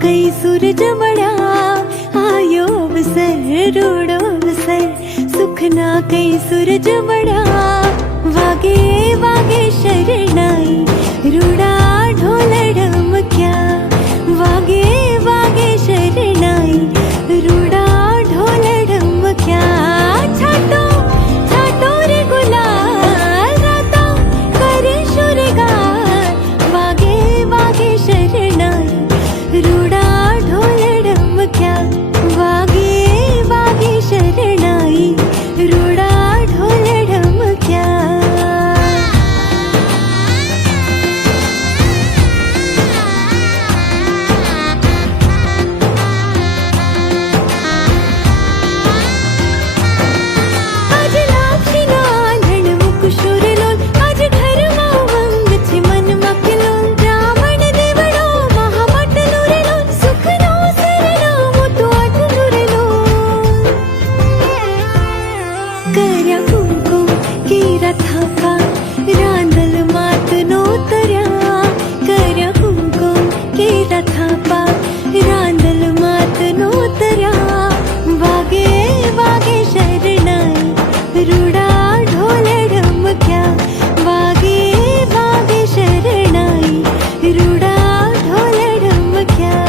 कई सूरज बड़ा आयो अवसर रूड़ो अवसर सुख ना कई सूरज बड़ा वागे वागे शरणाई रूड़ा ढोल ढमक्या वागे वागे शरणाई रूड़ा ढोल ढमक्या छाटो छाटो रे गुलाल राता करे शुरगार वागे वागे शरणाई रूड़ा ढोल ढमक्या वागे वागे शरणाई रूड़ा ढोल ढमक्या आज लाक्षिना आंधण मुख शूरलोल आज घरमा वंग छे मन मखलोल ब्राह्मण देवड़ो महामट नुरेलोल सुखनो सरनामो तो आठ नुरेलोल कर्या कुंकुम कीरा थाका रांदल मात नो तरया कर्या कुंकुम कीरा थापा रांदल मात नो तरया वागे वागे शरणाई रूड़ा ढोल ढमक्या वागे वागे शरणाई रूड़ा ढोल ढमक्या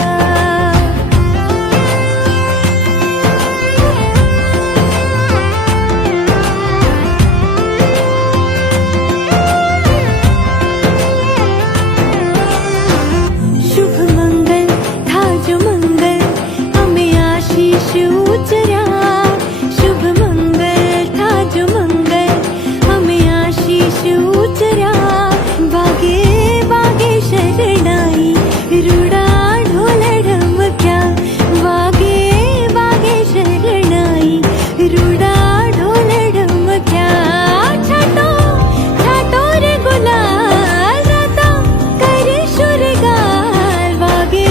शुभ मंगल था जो मंगल हमें आशीष उचरा शुभ मंगल था जो मंगल हमें आशीष उचरा वागे वागे शरणाई रूड़ा ढोल ढमक्या वागे वागे शरणाई रूड़ा ढोल ढमक्या छाटो छाटो रे गुलाल राता करे शुरगार वागे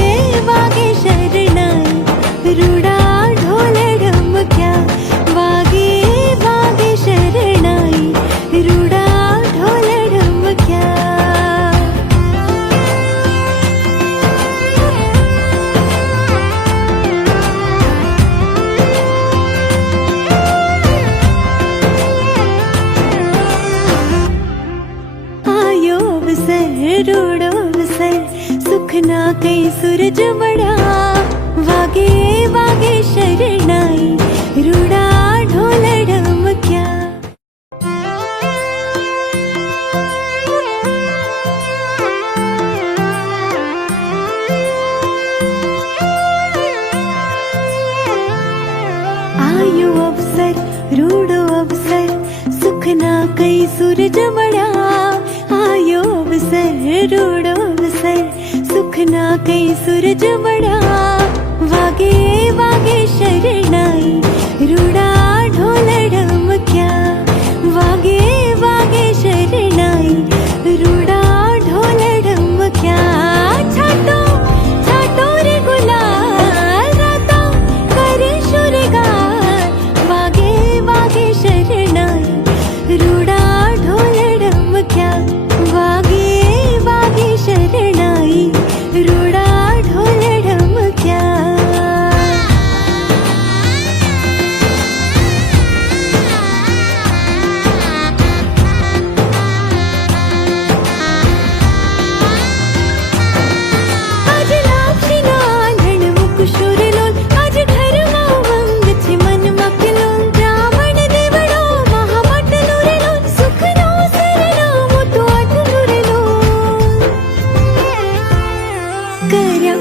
वागे शरणाई रूड़ा ढोल ढमक्या वागे वागे शरणाई रूड़ा ढोल ढमक्या आयो अवसर रूड़ो अवसर सुख ना कई सूरज बड़ा वागे वागे शरणाई रूड़ा ढोल ढमक्या आयो अवसर रूड़ो अवसर सुख ना कई सूरज बड़ा आयो अवसर रूड़ो अवसर सुख ना कई सूरज बड़ा वागे वागे शरणाई रूड़ा ढोल ढमक्या वागे वागे शरणाई रूड़ा ढोल ढमक्या छाटो छाटो रे गुलाल राता करे शुरगार वागे वागे शरणाई रूड़ा ढोल ढमक्या वागे वागे शरणाई रूड़ा ढोल ढमक्या आज लाक्षिना आंधण मुख शूरलोल आज घरमा वंग छे मन मखलोल ब्राह्मण देवड़ो महामट नुरेलोल सुखनो सरनामो तो आठ नुरेलोल कर्या